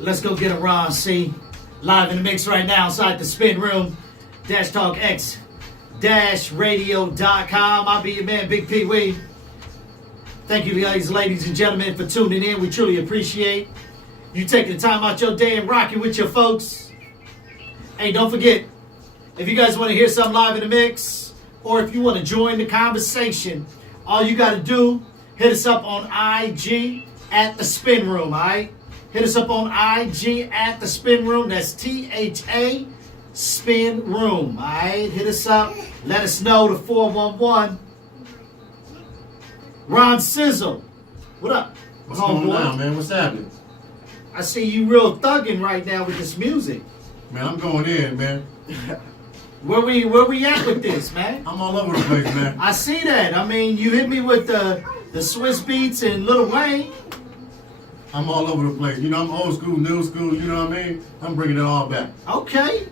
Let's go get a Ron C. Live in the mix right now inside the spin room. DashTalkX-Radio.com. I'll be your man, Big P. Wee. Thank you, guys, ladies and gentlemen, for tuning in. We truly appreciate you taking the time out your day and rocking with your folks. Hey, don't forget, if you guys want to hear something live in the mix, or if you want to join the conversation, all you got to do, hit us up on IG at the Spin Room, all right? Hit us up on IG at the Spin Room. That's THA Spin Room, all right? Hit us up. Let us know the 411. Ron Sizzle, what up? What's going on, man? What's happening? I see you real thugging right now with this music. Man, I'm going in, man. Where we at with this, man? I'm all over the place, man. I see that. I mean, you hit me with the Swiss Beats and Lil Wayne. I'm all over the place. You know, I'm old school, new school, you know what I mean? I'm bringing it all back. Okay.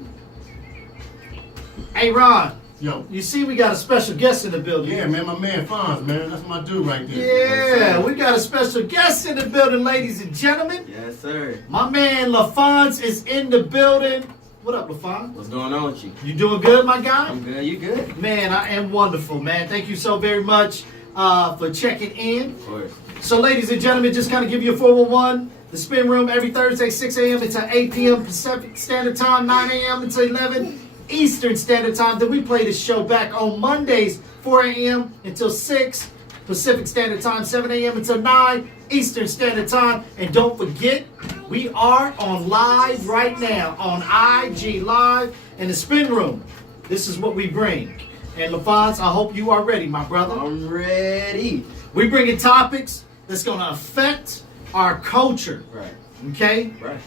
Hey, Ron. Yo. You see we got a special guest in the building. Yeah, man, my man LaFonz, man. That's my dude right there. Yeah, we got a special guest in the building, ladies and gentlemen. Yes, sir. My man LaFonz is in the building. What up, LaFonz? What's going on with you? You doing good, my guy? I'm good. You good? Man, I am wonderful, man. Thank you so very much for checking in. Of course. So, ladies and gentlemen, just kind of give you a 411. The Spin Room every Thursday, 6 a.m. until 8 p.m. Pacific Standard Time, 9 a.m. until 11 Eastern Standard Time. Then we play the show back on Mondays, 4 a.m. until 6 Pacific Standard Time, 7 a.m. until 9 Eastern Standard Time. And don't forget, we are on live right now on IG Live in the Spin Room. This is what we bring. And LaFonz, I hope you are ready, my brother. I'm ready. We bringing topics that's going to affect our culture. Right. Okay? Right.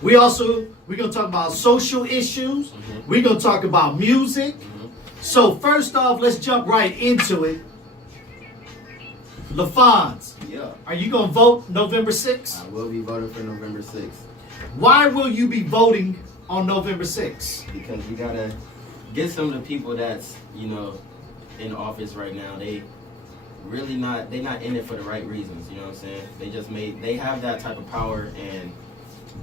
We're going to talk about social issues. Mm-hmm. We're going to talk about music. Mm-hmm. So first off, let's jump right into it. LaFonz, Yeah. are you going to vote November 6th? I will be voting for November 6th Why will you be voting on November 6th? because we gotta get some of the people that's in office right now. They not in it for the right reasons. You know what I'm saying? They have that type of power and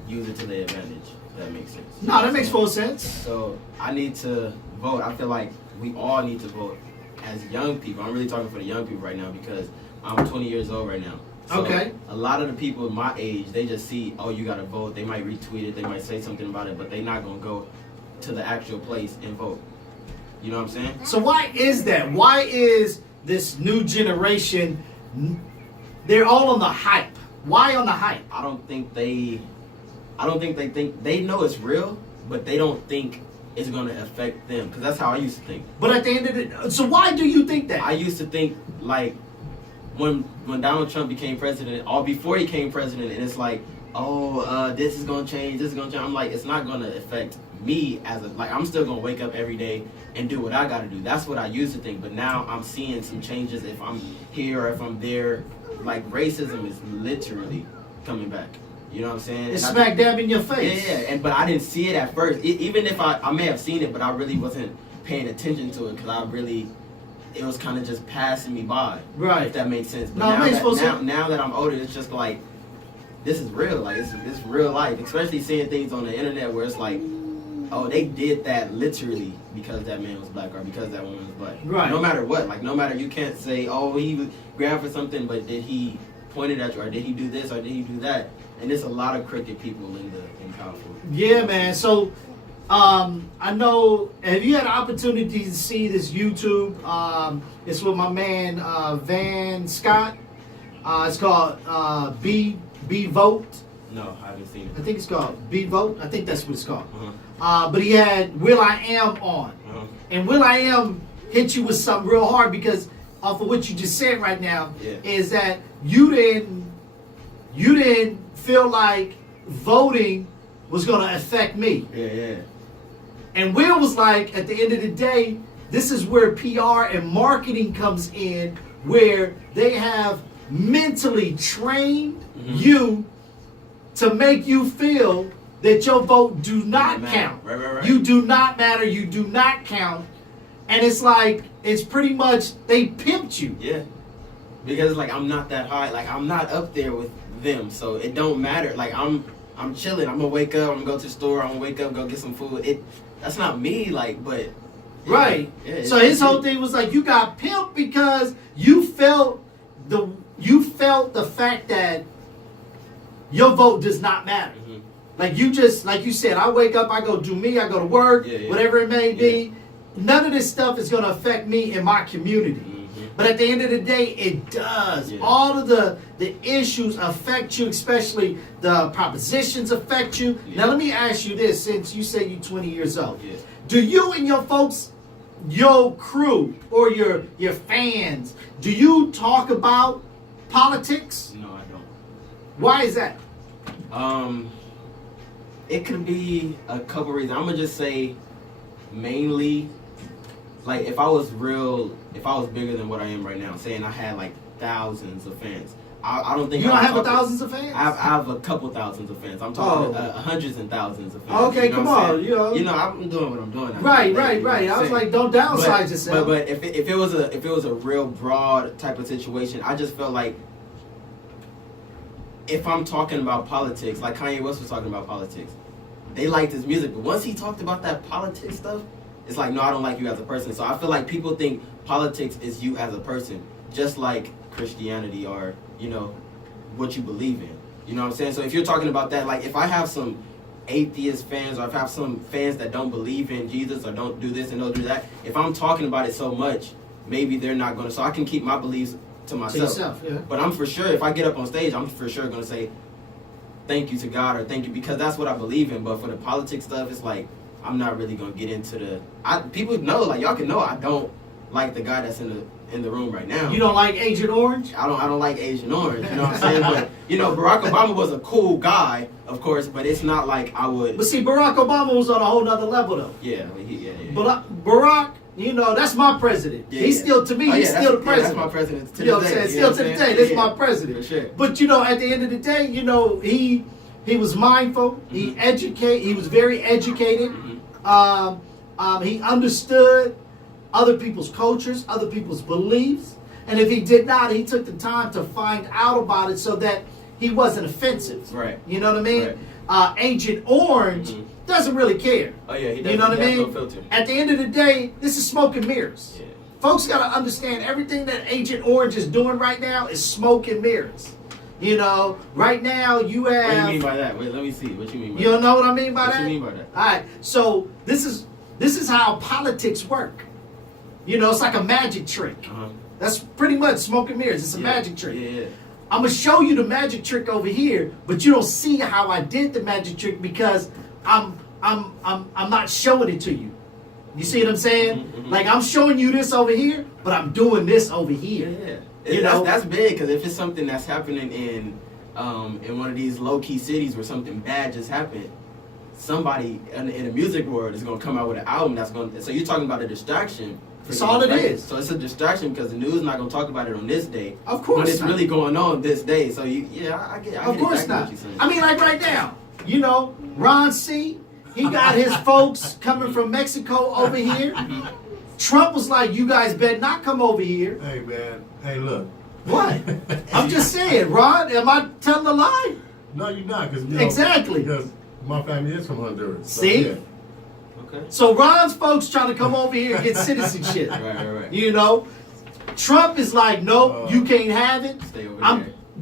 use it to their advantage. If that makes sense. No, that makes full sense. So I need to vote. I feel like we all need to vote as young people. I'm really talking for the young people right now because I'm 20 years old right now. So Okay. A lot of the people my age, they just see, oh, you got to vote. They might retweet it. They might say something about it, but they're not going to go to the actual place and vote. You know what I'm saying? So why is that? Why is this new generation, they're all on the hype? Why on the hype? I don't think they think they know it's real, but they don't think it's going to affect them because that's how I used to think. But at the end of the so why do you think that? I used to think like when Donald Trump became president, or before he became president, and it's like, this is gonna change, this is gonna change. I'm like, it's not gonna affect me I'm still gonna wake up every day and do what I gotta do. That's what I used to think, but now I'm seeing some changes if I'm here or if I'm there. Like racism is literally coming back. You know what I'm saying? It's smack dab in your face. Yeah, but I didn't see it at first. Even if I may have seen it, but I really wasn't paying attention to it because it was kind of just passing me by. Right. If that makes sense. But No, it makes full sense. now that I'm older, it's just like, this is real. Like, it's real life. Especially seeing things on the internet where it's like, oh, they did that literally because that man was black or because that woman was black. Right. No matter what. Like, no matter, you can't say, oh, he was grabbed for something, but did he point it at you or did he do this or did he do that? And there's a lot of crooked people in powerful. Yeah, man. So, I know. Have you had an opportunity to see this YouTube? It's with my man Van Scott. It's called B Vote. No, I haven't seen I it. think it's called B Vote. I think that's what it's called. Uh-huh. But he had Will I Am on, and Will I Am hit you with something real hard because off of what you just said right now is that you didn't feel like voting was going to affect me. Yeah. And Will was like, at the end of the day, this is where PR and marketing comes in, where they have mentally trained you to make you feel that your vote do not count. Right. You do not matter. You do not count. And it's like, it's pretty much, they pimped you. Yeah. Because like I'm not that high. Like I'm not up there with them, so it don't matter. Like I'm I'm chilling. I'm gonna wake up. I'm gonna go to the store. I'm gonna wake up, go get some food. That's not me. Like, but Right. Yeah, So his whole thing was like, you got pimped because you felt the fact that your vote does not matter. Mm-hmm. Like you said, I wake up, I go do me, I go to work, whatever it may be. None of this stuff is going to affect me in my community. Mm-hmm. But at the end of the day, it does. Yeah. All of the issues affect you, especially the propositions affect you. Yeah. Now, let me ask you this, since you say you're 20 years old. Yeah. Do you and your folks, your crew, or your fans, do you talk about politics? No, I don't. Why is that? It could be a couple reasons. I'm gonna just say, mainly, like if I was bigger than what I am right now, saying I had like thousands of fans, I don't think You don't I would have talk- thousands of fans? I have a couple thousands of fans. I'm talking hundreds and thousands of fans. Okay, you know come what I'm on, saying? you know. I'm doing what I'm doing. Right. You know what I I'm was saying? like, don't downsize But- yourself. But if it was a real broad type of situation, I just felt like if I'm talking about politics, like Kanye West was talking about politics, they liked his music. But once he talked about that politics stuff, it's like, no, I don't like you as a person. So I feel like people think politics is you as a person, just like Christianity or, you know, what you believe in. You know what I'm saying? So if you're talking about that, like if I have some atheist fans or if I have some fans that don't believe in Jesus or don't do this and don't do that, if I'm talking about it so much, maybe they're not going to. So I can keep my beliefs to myself. Yeah. But I'm for sure, if I get up on stage, I'm for sure going to say thank you to God or thank you because that's what I believe in. But for the politics stuff, it's like I'm not really going to get into the. People know, like y'all can know, I don't like the guy that's in the room right now. You don't like Agent Orange? I don't like Agent Orange. You know what I'm saying? But you know, Barack Obama was a cool guy, of course. But it's not like I would. But see, Barack Obama was on a whole nother level though. Yeah. But Barack, you know, that's my president. Yeah, He's still, to me, he's still the president. that's my president to You know this what I'm day. saying? Still to this day, that's my president. For sure. But you know, at the end of the day, you know, he was mindful. Mm-hmm. He was very educated. Mm-hmm. He understood other people's cultures, other people's beliefs. And if he did not, he took the time to find out about it so that he wasn't offensive. Right. You know what I mean? Right. Agent Orange doesn't really care. Oh yeah, he does. You know what I He has mean? no filter. At the end of the day, this is smoke and mirrors. Yeah. Folks got to understand everything that Agent Orange is doing right now is smoke and mirrors. You know, right now you have. What do you mean by that? Wait, let me see. What you mean by You that? don't know what I mean by What that? you mean by that? All right. So this is how politics work. You know, it's like a magic trick. Uh-huh. That's pretty much smoke and mirrors. It's a magic trick. Yeah. I'm gonna show you the magic trick over here, but you don't see how I did the magic trick because I'm not showing it to you. You see what I'm saying? Mm-hmm. Like I'm showing you this over here, but I'm doing this over here. Yeah. You know? That's big because if it's something that's happening in one of these low key cities where something bad just happened, somebody in the music world is gonna come out with an album that's gonna. So you're talking about a distraction. That's all it is. So it's a distraction because the news is not gonna talk about it on this day. Of course when it's not. really going on this day. So I get. Of course exactly not. What you're saying. I mean, like right now, you know, Ron C. He got his folks coming from Mexico over here. Trump was like, "You guys better not come over here." Hey man, hey look. What? I'm just saying, Ron. Am I telling a lie? No, you're not, because Exactly. Because my family is from Honduras. So, See? yeah. Okay. So Ron's folks trying to come over here and get citizenship. Right. You know, Trump is like, nope, you can't have it. Stay over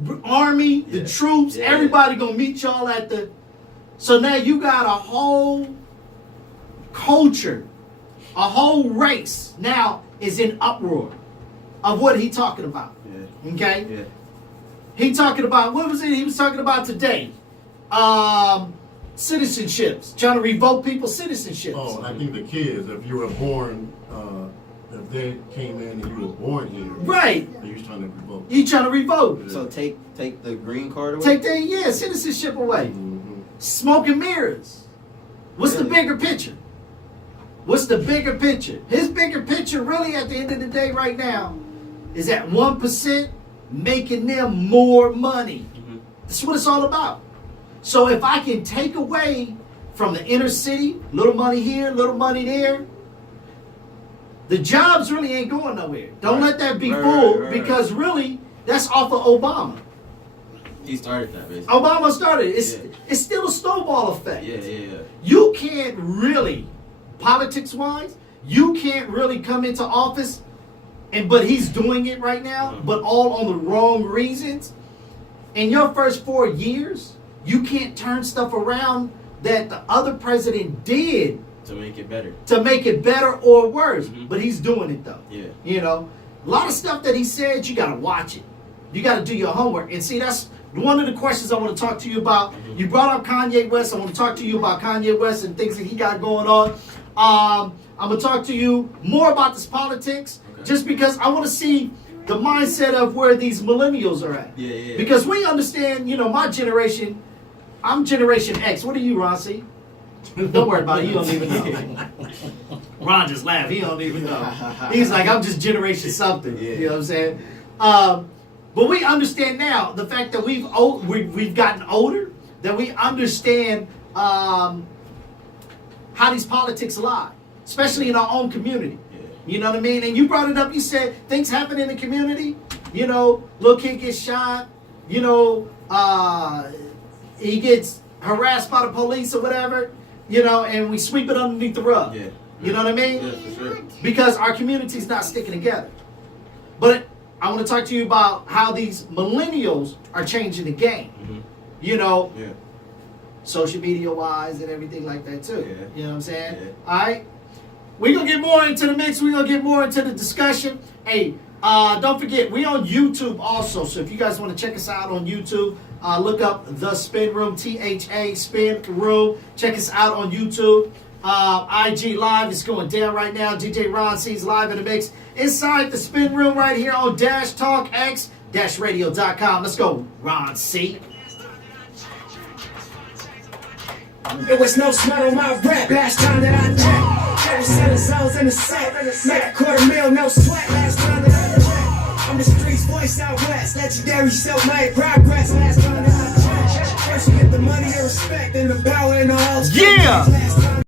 there. Army, the Yeah. troops, Yeah. everybody gonna meet y'all at the. So now you got a whole culture, a whole race now is in uproar of what he talking about. Yeah. Okay, Yeah. he talking about what was it? He was talking about today, citizenships, trying to revoke people's citizenships. Oh, I think the kids, if you were born, if they came in and you were born here, Right. they was trying to revoke. You trying to revoke? Yeah. So take the green card away. Take their citizenship away. Mhm. Smoke and mirrors. What's the Really? bigger picture? What's the bigger picture? His bigger picture, really, at the end of the day, right now, is that 1% making them more money. Mhm. That's what it's all about. So if I can take away from the inner city, little money here, little money there, the jobs really ain't going nowhere. Don't Right. let that be Right, fooled right. because really, that's off of Obama. He started that, basically. Obama started it. It's still a snowball effect. Yeah. You can't really, politics-wise, you can't really come into office, but he's doing it right now, but all on the wrong reasons. In your first 4 years, you can't turn stuff around that the other president did to make it better. To make it better or worse. But he's doing it though. Yeah. You know, a lot of stuff that he said, you got to watch it. You got to do your homework. And see, that's one of the questions I want to talk to you about. You brought up Kanye West. I want to talk to you about Kanye West and things that he got going on. I'm going to talk to you more about this politics, just because I want to see the mindset of where these millennials are at. Yeah. Because we understand, you know, my generation, I'm Generation X. What are you, Ron C? Don't worry about it. You don't even know. Ron just laughed. He don't even know. He's like, I'm just Generation something. Yeah. You know what I'm saying? But we understand now the fact that we've gotten older, that we understand how these politics lie, especially in our own community. Yeah. You know what I mean? And you brought it up. You said things happen in the community. You know, little kid gets shot. You know, he gets harassed by the police or whatever. You know, and we sweep it underneath the rug. Yeah. You know what I mean? Yeah, for sure. Because our community's not sticking together. But I want to talk to you about how these millennials are changing the game. You know, social media wise and everything like that too. Yeah. You know what I'm saying? Yeah. All right. We're going to get more into the mix. We're going to get more into the discussion. Hey, don't forget, we on YouTube also. So if you guys want to check us out on YouTube, look up The Spin Room, THA Spin Room. Check us out on YouTube. IG Live is going down right now. DJ Ron C's live in the mix inside the Spin Room right here on Dash Talk X Radio.com. Let's go, Ron C. It was no smut on my rap. Last time that I checked, there was selling zones in the set. Make $250,000, no sweat. Last time that I checked, I'm the streets voice out west. Legendary self-made progress. Last time that I checked, first you get the money and respect, and the power and the whole. Yeah.